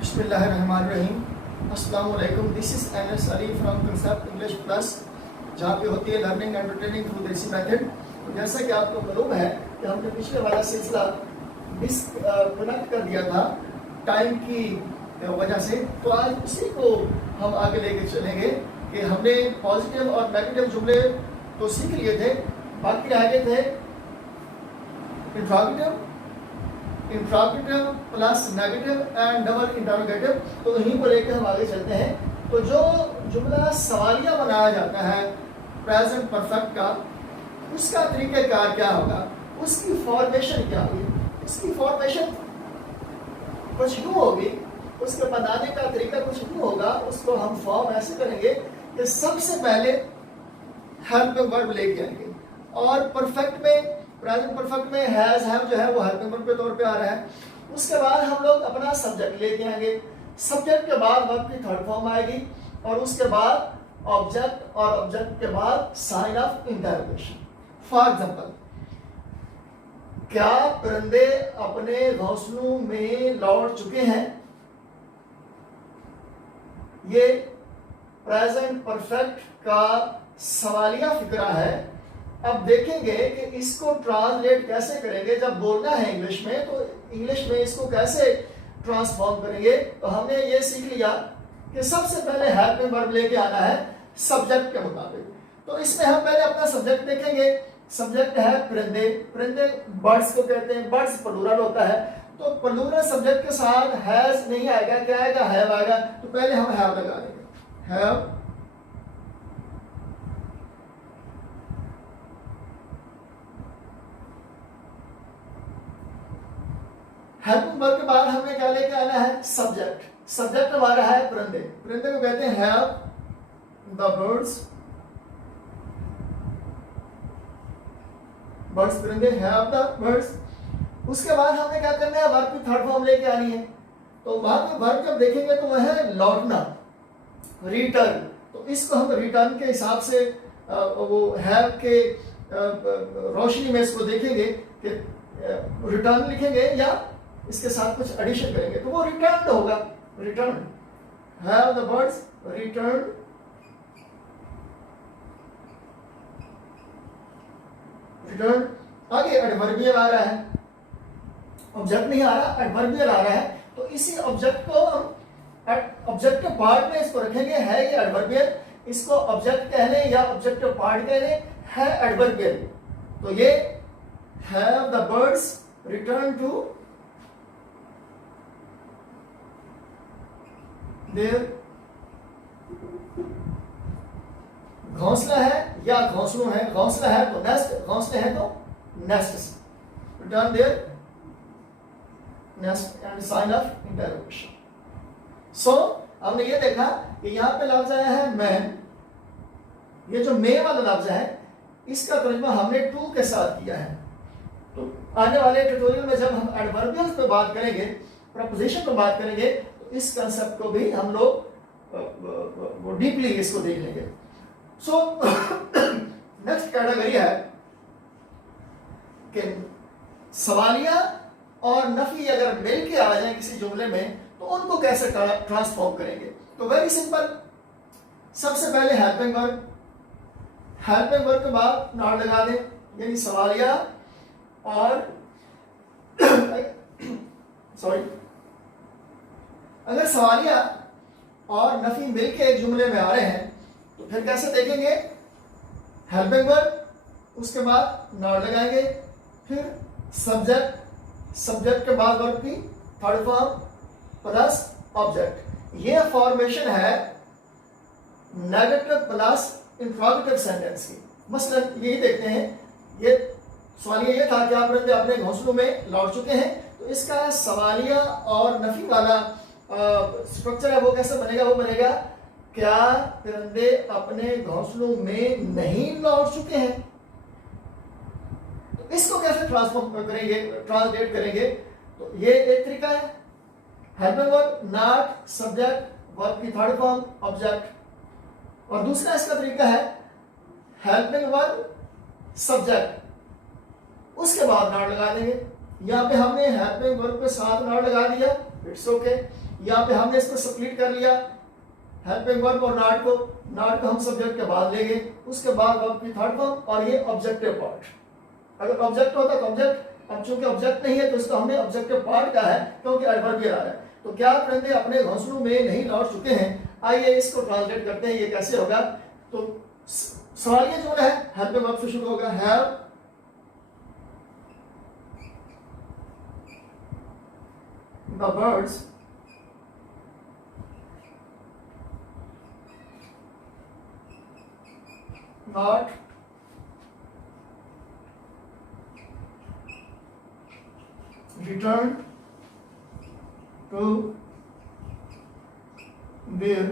बिस्मिल्लाहिर्रहमानिर्रहीम। अस्सलाम वालेकुम। This is NS Ali from concept English plus, जहाँ पे होती है लर्निंग एंड ट्रेनिंग थ्रू देसी मेथड। तो जैसा कि आपको मालूम है कि हमने पिछले वाला सिलसिला डिस्कनेक्ट कर दिया था टाइम की वजह से, तो आज उसी को हम आगे लेके चलेंगे कि हमने पॉजिटिव और नेगेटिव जुमले तो सीख लिए थे, बाकी रह गए थे interrogative plus negative and double interrogative. तो इन्हीं को लेकर हम आगे चलते हैं। तो जो जुमला सवालिया बनाया जाता है प्रेजेंट परफेक्ट का, उसका तरीक़ेकार क्या होगा, उसकी फॉर्मेशन क्या होगी। उसकी फॉर्मेशन कुछ यूँ होगी, उसके बनाने का तरीका कुछ यूँ होगा। उसको हम फॉर्म ऐसे करेंगे कि सबसे पहले हेल्पिंग वर्ब लेके आएंगे, और परफेक्ट में प्रेजेंट परफेक्ट में हैज हैव जो है वो हेल्पिंग वर्ब के तौर पे आ रहा है। उसके बाद हम लोग अपना सब्जेक्ट लेके आएंगे, सब्जेक्ट के बाद वर्ब की थर्ड फॉर्म आएगी, और उसके बाद ऑब्जेक्ट, और ऑब्जेक्ट के बाद sign of interrogation. For example, क्या परिंदे अपने घोंसलों में लौट चुके हैं। ये प्रेजेंट परफेक्ट का सवालिया फिक्रा है। अब देखेंगे कि इसको ट्रांसलेट कैसे करेंगे। जब बोलना है इंग्लिश में, तो इंग्लिश में इसको कैसे ट्रांसफॉर्म करेंगे। तो हमने ये सीख लिया कि सबसे पहले हेल्पिंग वर्ब लेके आना है सब्जेक्ट के मुताबिक। तो इसमें हम पहले अपना सब्जेक्ट देखेंगे। सब्जेक्ट है परिंदे। परिंदे बर्ड्स को कहते हैं, बर्ड्स प्लूरल होता है। तो प्लूरल सब्जेक्ट के साथ हैज नहीं आएगा, क्या आएगा, हैव आएगा। तो पहले हम हैव लगा देंगे, हैव। हेल्पिंग वर्ब के बाद हमें क्या लेके आना है, सब्जेक्ट। सब्जेक्ट हमारा है परिंदे। परिंदे को कहते हैं हैव द बर्ड्स। बर्ड्स परिंदे, हैव द बर्ड्स। उसके बाद हमें क्या करना है, वर्ब की थर्ड फॉर्म लेके आनी है। तो वहां पे वर्ब जब देखेंगे तो वह है लौटना, रिटर्न। तो इसको हम रिटर्न के हिसाब से वो हैव के रोशनी में इसको देखेंगे कि रिटर्न लिखेंगे या इसके साथ कुछ एडिशन करेंगे तो वो रिटर्न होगा। Return, have the birds return. Return. आगे एडवर्बियल आ रहा है, ऑब्जेक्ट नहीं आ रहा, एडवर्बियल आ रहा है। तो इसी ऑब्जेक्ट को हम ऑब्जेक्ट के पार्ट में इसको रखेंगे, है ये एडवर्बियल। इसको ऑब्जेक्ट कह लें या ऑब्जेक्ट पार्ट कह लें, है एडवर्बियल। तो ये have the birds return to their. घोंसला है या घोंसलों है, घोंसला है तो नेस्ट, घोंसले हैं तो nest. Return their nest and sign of interrogation. So हमने ये देखा कि यहां पे लफ्ज आया है मैन। ये जो मे वाला लफ्ज है, इसका तर्जुमा हमने टू के साथ किया है। तो आने वाले ट्यूटोरियल में जब हम एडवर्बियल्स पे बात करेंगे, प्रपोजिशन पे बात करेंगे, तो इस कंसेप्ट को भी हम लोग वो डीपली इसको देख लेंगे। सो नेक्स्ट कैटेगरी है कि सवालिया और नफी अगर मिल के आ जाए किसी जुमले में, तो उनको कैसे ट्रांसफॉर्म करेंगे। तो वेरी सिंपल, सबसे पहले हेल्पिंग वर्ब। हेल्पिंग वर्ब के बाद नॉट लगा दें, यानी सवालिया और सॉरी, अगर सवालिया और नफी मिलके एक जुमले में आ रहे हैं तो फिर कैसे देखेंगे, हेल्पिंग वर्ब, उसके बाद नॉट लगाएंगे, फिर सब्जेक्ट, सब्जेक्ट के बाद वर्ब की थर्ड फॉर्म प्लस ऑब्जेक्ट। ये फॉर्मेशन है नेगेटिव प्लस इंट्रोगेटिव सेंटेंस की। मसलन यही देखते हैं, ये सवालिया ये था कि आप अपने घोंसलों में लौट चुके हैं। तो इसका सवालिया और नफी वाला स्ट्रक्चर है वो कैसे बनेगा, वो बनेगा क्या परिंदे अपने घोंसलों में नहीं लौट चुके हैं। तो इसको कैसे ट्रांसफॉर्म करेंगे, ट्रांसलेट करेंगे। तो ये एक तरीका है, helping verb, not, subject, verb की थर्ड फॉर्म, ऑब्जेक्ट। और दूसरा इसका तरीका है हेल्पिंग वर्ब, सब्जेक्ट, उसके बाद नॉट लगा देंगे। यहाँ पे हमने हेल्पिंग वर्ब के साथ नॉट लगा दिया, इट्स ओके। यहाँ पे हमने इसको स्प्लिट कर लिया, हेल्पिंग वर्ब और नॉट को हम सब्जेक्ट के बाद लेंगे, उसके बाद वर्ब की थर्ड फॉर्म और ये ऑब्जेक्टिव पार्ट। अगर ऑब्जेक्ट होता तो ऑब्जेक्ट, अब चूंकि ऑब्जेक्ट नहीं है तो इसको हमने ऑब्जेक्टिव पार्ट का है क्योंकि एडवर्ब आ रहा है। तो क्या परिंदे अपने घोंसलों में नहीं लौट चुके हैं? आइए इसको ट्रांसलेट करते हैं, ये कैसे होगा। तो सवालिया जो है हेल्पिंग वर्ब से शुरू होगा, have the birds not return to their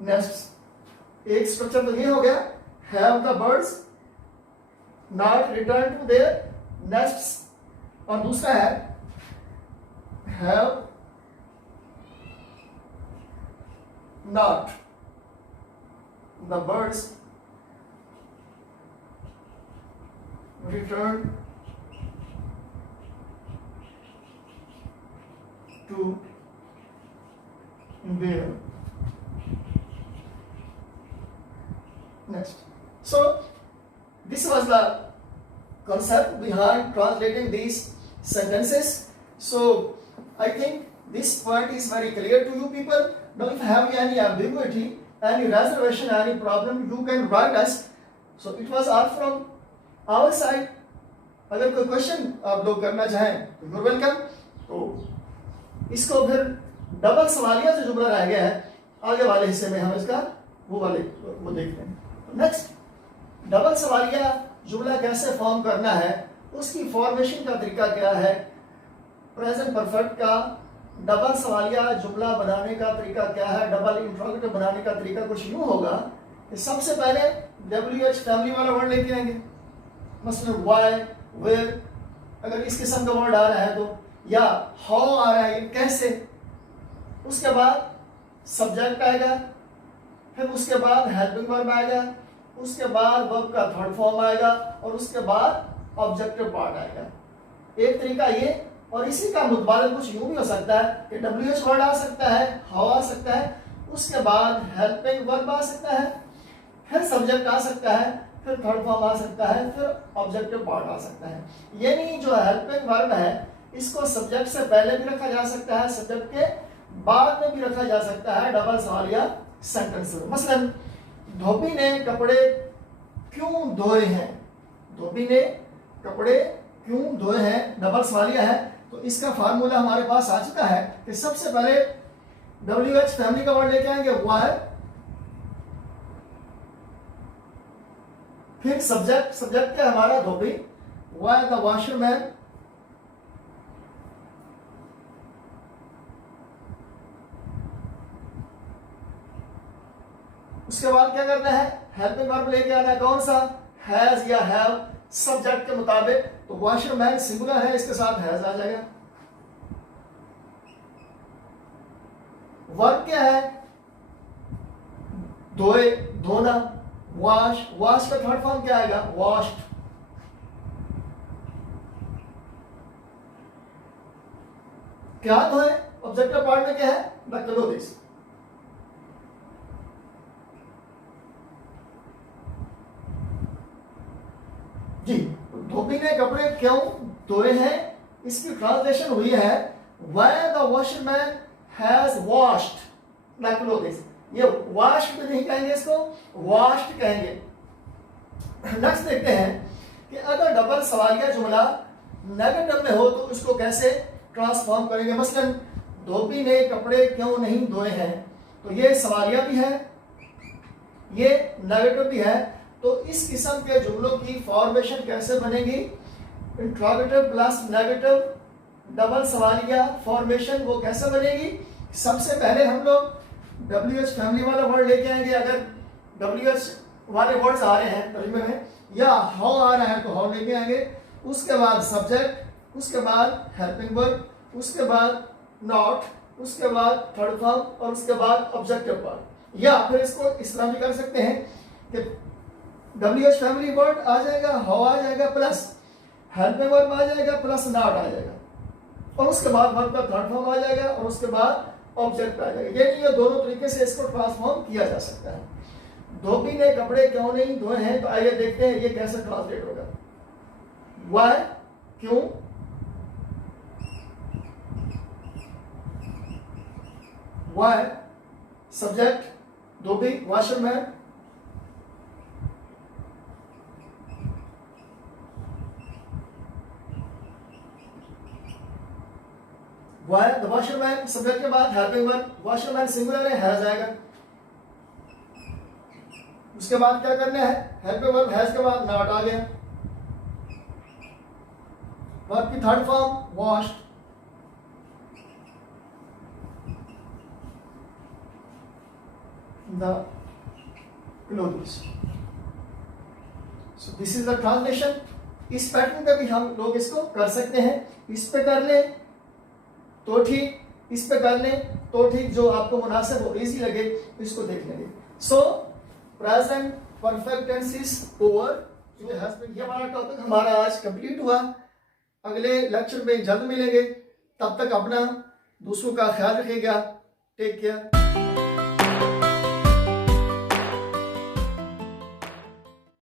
nests। एक स्ट्रक्चर तो ये हो गया, have the birds not return to their nests, और दूसरा है have not the birds return to their nest। So this was the concept behind translating these sentences। So I think this point is very clear to you people। Now if you have any ambiguity, any reservation, any problem, you can write us। So it was all from our side। अगर कोई question आप लोग करना चाहें तो you're welcome। तो इसको फिर डबल सवालिया जो जुमला रह गया है आगे वाले हिस्से में हम इसका वो देखते हैं। नेक्स्ट, डबल सवालिया जुमला कैसे फॉर्म करना है, उसकी फॉर्मेशन का तरीका क्या है। प्रेजेंट परफेक्ट का डबल सवालिया जुमला बनाने का तरीका क्या है, डबल इंट्रोगेटिव बनाने का तरीका कुछ यूं होगा कि सबसे पहले WH फैमिली वाला वर्ड लेके आएंगे, मसलन वाई, वेयर अगर इस किस्म का वर्ड आ रहा है तो, या हाउ आ रहा है कैसे। उसके बाद सब्जेक्ट आएगा, फिर उसके बाद हेल्पिंग वर्ब आएगा, उसके बाद वर्ब का थर्ड फॉर्म आएगा और उसके बाद ऑब्जेक्टिव पार्ट आएगा। एक तरीका ये, और इसी का मुतबादल कुछ यूं भी हो सकता है कि WH वर्ड आ सकता है, हाउ आ सकता है, उसके बाद हेल्पिंग वर्ब आ सकता है, फिर सब्जेक्ट आ सकता है, फिर थर्ड फॉर्म आ सकता है, फिर ऑब्जेक्टिव पार्ट आ सकता है। यानी जो हेल्पिंग वर्ब है इसको सब्जेक्ट से पहले भी रखा जा सकता है, सब्जेक्ट के बाद में भी रखा जा सकता है डबल सवालिया सेंटेंस में। मसलन धोबी ने कपड़े क्यों धोए हैं, धोबी ने कपड़े क्यों धोए हैं डबल सवालिया है। तो इसका फार्मूला हमारे पास आ चुका है कि सबसे पहले WH फैमिली का वर्ड लेके आएंगे वाई, फिर सब्जेक्ट क्या हमारा धोबी, वाई द वॉशरमैन, उसके बाद क्या करना है, हेल्पिंग वर्ब लेके आना है, कौन सा, हैज या हैव सब्जेक्ट के मुताबिक। तो वॉशरमैन सिंगुलर है, इसके साथ हैज आ जाएगा। वर्ब क्या है, धोए, धोना, वॉश, वॉश का थर्ड फॉर्म क्या आएगा, वॉश्ड। क्या धोए, ऑब्जेक्टिव पार्ट में क्या है, द क्लोथ्स। जी, धोबी ने कपड़े क्यों धोए हैं, इसकी ट्रांसलेशन हुई है why the washerman has washed the clothes. ये वॉश्ड नहीं कहेंगे, इसको वॉश्ड कहेंगे। नेक्स्ट देखते हैं कि अगर डबल सवालिया जुमला नेगेटिव में हो तो इसको कैसे ट्रांसफॉर्म करेंगे। मसलन धोबी ने कपड़े क्यों नहीं धोए हैं, तो ये सवालिया भी है, ये नेगेटिव भी है। तो इस किस्म के जुमलों की फॉर्मेशन कैसे बनेगी, इंट्रोगेटिव प्लस नेगेटिव डबल सवालिया फॉर्मेशन वो कैसे बनेगी। सबसे पहले हम लोग WH फैमिली वाला वर्ड लेके आएंगे। अगर WH वाले वर्ड्स आ रहे हैं तर्जुमे में, या हाउ आ रहा है तो हाउ लेके आएंगे। उसके बाद सब्जेक्ट, उसके बाद हेल्पिंग वर्ब, उसके बाद नॉट, उसके बाद थर्ड फॉर्म और उसके बाद ऑब्जेक्टिव पार्ट। या फिर इसको इस तरह भी कर सकते हैं कि WH फैमिली वर्ड आ जाएगा, हाउ आ जाएगा प्लस हेल्पिंग वर्ब आ जाएगा प्लस नॉट आ जाएगा। और उसके बाद वर्ब का थर्ड फॉर्म आ जाएगा और उसके बाद ऑब्जेक्ट आ जाएगा। ये नहीं, ये दोनों तरीके से इसको ट्रांसफॉर्म किया जा सकता है। धोबी ने कपड़े क्यों नहीं धोए हैं, तो आइए देखते हैं ये कैसे ट्रांसलेट होगा। वाई, क्यों, वाई सब्जेक्ट धोबी washerman, why the washerman subject के बाद हेल्पिंग वर्ब, वॉशरमैन सिंगुलर है, हैज आएगा। उसके बाद क्या करना है, हेल्पिंग वर्ब हैज के बाद नॉट आ गया। वर्ब की third form washed, the clothes. So this is the translation. इस पैटर्न पे भी हम लोग इसको कर सकते हैं। इस पे कर ले तो ठीक, इस पे कर लें तो ठीक, जो आपको मुनासिब हो, इजी लगे इसको देख लेंगे। So present perfect tense is over. ये हमारा टॉपिक हमारा आज कंप्लीट हुआ। अगले लेक्चर में जल्द मिलेंगे, तब तक अपना दूसरों का ख्याल रखिएगा। Take care.